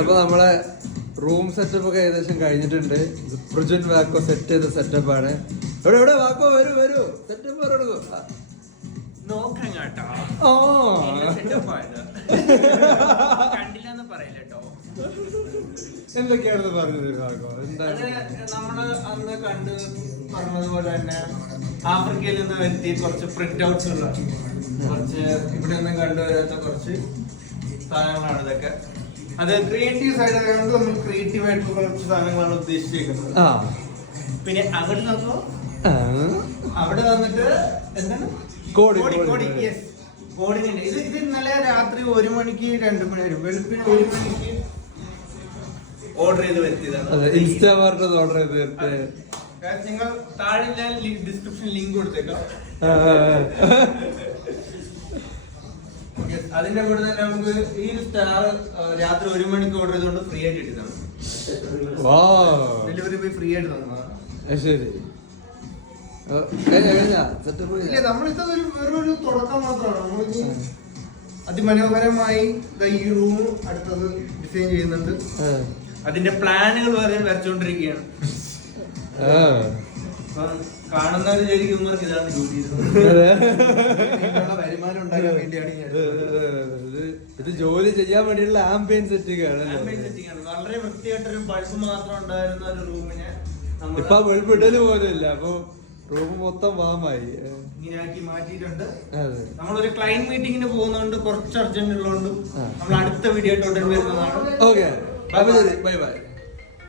അപ്പൊ നമ്മളെ room setup ഒക്കെ ഏകദേശം കഴിഞ്ഞിട്ടുണ്ട്. പ്രജൻ വാക്കോ സെറ്റ് ചെയ്ത സെറ്റപ്പാണ്. എവിടെ എവിടെ വാക്കോ വരൂ വരൂ സെറ്റപ്പ് പറഞ്ഞു. എന്തൊക്കെയാണെന്ന് പറഞ്ഞത് വാക്കോ? നമ്മള് അന്ന് കണ്ട് പറഞ്ഞതുപോലെ തന്നെ ആഫ്രിക്കയിൽ നിന്ന് വരുത്തി കുറച്ച് പ്രിന്റ് ഔട്ട്സ് ഉള്ള കുറച്ച് ഇവിടെ ഒന്നും കണ്ടുവരാത്ത കുറച്ച് സാധനങ്ങളാണ് ഇതൊക്കെ. അത് ക്രിയേറ്റീവ് സൈഡ് ആയതുകൊണ്ട് നമ്മൾ ക്രിയേറ്റീവ് ആയിട്ടുള്ള കുറച്ച് സാധനങ്ങളാണ് ഉദ്ദേശിച്ചിരിക്കുന്നത്. പിന്നെ അങ്ങോട്ട് നോക്കുമ്പോ അവിടെ വന്നിട്ട് എന്താണ് കോഡിങ്ങിന്റെ ഇത് ഇന്നലെ രാത്രി 1 മണിക്ക് 2 മണി വരും വെളുപ്പിന് 1 മണിക്ക് ഓർഡർ ചെയ്ത് വരുത്തിയതാണ്. ഓർഡർ ചെയ്ത് നിങ്ങൾ താഴെ ഞാൻ ഡിസ്ക്രിപ്ഷൻ ലിങ്ക് കൊടുത്തേക്കാം. അതിന്റെ കൂടെ തന്നെ നമുക്ക് ഈ സ്റ്റാർ രാത്രി 1 മണിക്ക് ഓർഡർ ചെയ്തുകൊണ്ട് ഫ്രീ ആയിട്ട് കിട്ടുന്നതാണ്. ഡെലിവറി പോയി ഫ്രീ ആയിട്ട് തന്നതാണ്. ശരി, നമ്മളിത് വെറൊരു തുടക്കം മാത്രമാണ്. നമ്മളിത് അതിമനോഹരമായി ഈ റൂം അടുത്തത് ഡിസൈൻ ചെയ്യുന്നുണ്ട്. അതിന്റെ പ്ലാനുകൾ വരെ വരച്ചോണ്ടിരിക്കുകയാണ്. കാണുന്നവര് ശരിക്കും ഇതാണ് ഡ്യൂട്ടി. വരുമാനം ഉണ്ടാക്കാൻ വേണ്ടിയാണ് ഇത് ജോലി ചെയ്യാൻ വേണ്ടിയുള്ള ആംബിയൻസ് സെറ്റിംഗാണ്. വളരെ വൃത്തിയായിട്ടൊരു ബൾബ് മാത്രം ഉണ്ടായിരുന്ന ഒരു റൂമിനെ ഇപ്പൊ ബൾബ് ഇടല് പോലും ഇല്ല. അപ്പൊ റൂം മൊത്തം വാമായി ഇങ്ങനെയാക്കി മാറ്റിയിട്ടുണ്ട്. നമ്മളൊരു ക്ലയന്റ് മീറ്റിംഗിന് പോകുന്നതുകൊണ്ട് കുറച്ച് അർജന്റ് ഉള്ളതുകൊണ്ട് നമ്മൾ അടുത്ത വീഡിയോ ആയിട്ട് ഉടൻ വരുന്നതാണ്. Okay, bye bye.